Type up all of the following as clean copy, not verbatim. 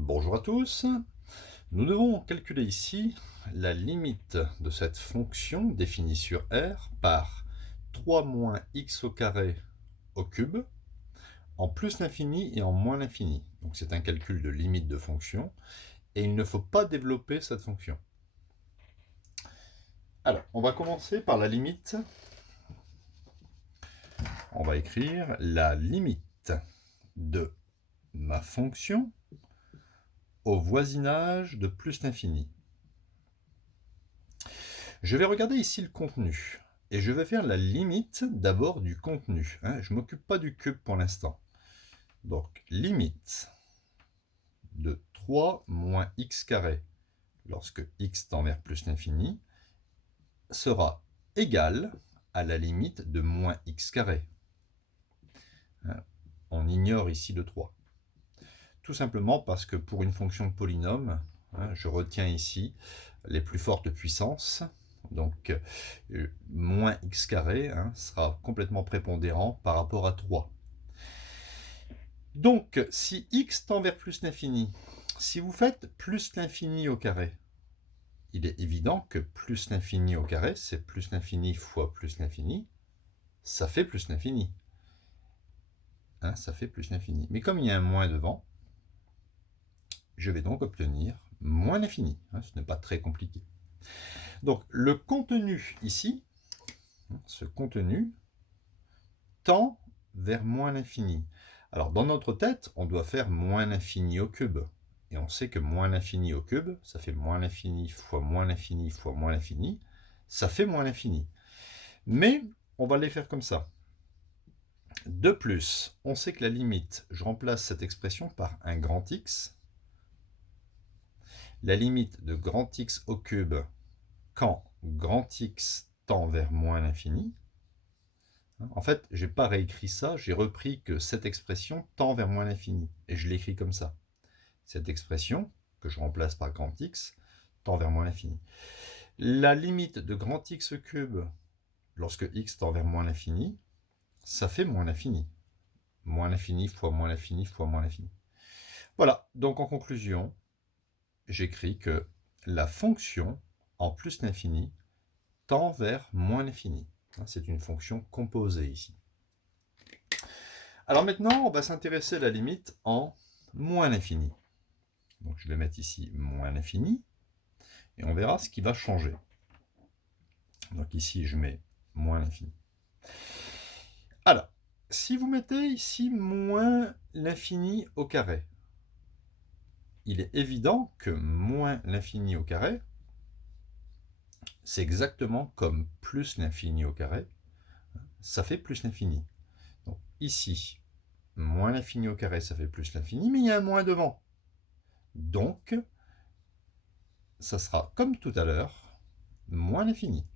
Bonjour à tous. Nous devons calculer ici la limite de cette fonction définie sur R par 3 moins x au carré au cube en plus l'infini et en moins l'infini. Donc c'est un calcul de limite de fonction et il ne faut pas développer cette fonction. Alors, on va commencer par la limite. On va écrire la limite de ma fonction au voisinage de plus l'infini. Je vais regarder ici le contenu et je vais faire la limite d'abord du contenu. Je ne m'occupe pas du cube pour l'instant. Donc, limite de 3 moins x carré lorsque x tend vers plus l'infini sera égale à la limite de moins x carré. On ignore ici le 3. Tout simplement parce que pour une fonction de polynôme, je retiens ici les plus fortes puissances. Donc, moins x carré sera complètement prépondérant par rapport à 3. Donc, si x tend vers plus l'infini, si vous faites plus l'infini au carré, il est évident que plus l'infini au carré, c'est plus l'infini fois plus l'infini, ça fait plus l'infini. Ça fait plus l'infini. Mais comme il y a un moins devant, je vais donc obtenir moins l'infini. Ce n'est pas très compliqué. Donc, le contenu ici, ce contenu, tend vers moins l'infini. Alors, dans notre tête, on doit faire moins l'infini au cube. Et on sait que moins l'infini au cube, ça fait moins l'infini fois moins l'infini fois moins l'infini. Ça fait moins l'infini. Mais, on va les faire comme ça. De plus, on sait que la limite, je remplace cette expression par un grand X. La limite de grand X au cube quand grand X tend vers moins l'infini. En fait, je n'ai pas réécrit ça, j'ai repris que cette expression tend vers moins l'infini, et je l'écris comme ça. Cette expression, que je remplace par grand X, tend vers moins l'infini. La limite de grand X au cube, lorsque x tend vers moins l'infini, ça fait moins l'infini. Moins l'infini fois moins l'infini fois moins l'infini. Voilà, donc en conclusion, j'écris que la fonction en plus l'infini tend vers moins l'infini. C'est une fonction composée ici. Alors maintenant, on va s'intéresser à la limite en moins l'infini. Donc je vais mettre ici moins l'infini, et on verra ce qui va changer. Donc ici, je mets moins l'infini. Alors, si vous mettez ici moins l'infini au carré, il est évident que moins l'infini au carré, c'est exactement comme plus l'infini au carré, ça fait plus l'infini. Donc ici, moins l'infini au carré, ça fait plus l'infini, mais il y a un moins devant. Donc, ça sera comme tout à l'heure, moins l'infini.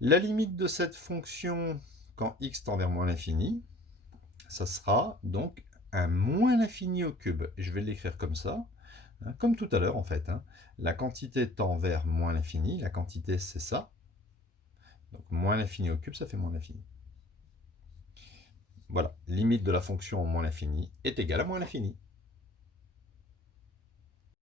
La limite de cette fonction, quand x tend vers moins l'infini, ça sera donc un moins l'infini au cube. Et je vais l'écrire comme ça, comme tout à l'heure en fait. La quantité tend vers moins l'infini, la quantité c'est ça. Donc moins l'infini au cube, ça fait moins l'infini. Voilà, limite de la fonction en moins l'infini est égale à moins l'infini.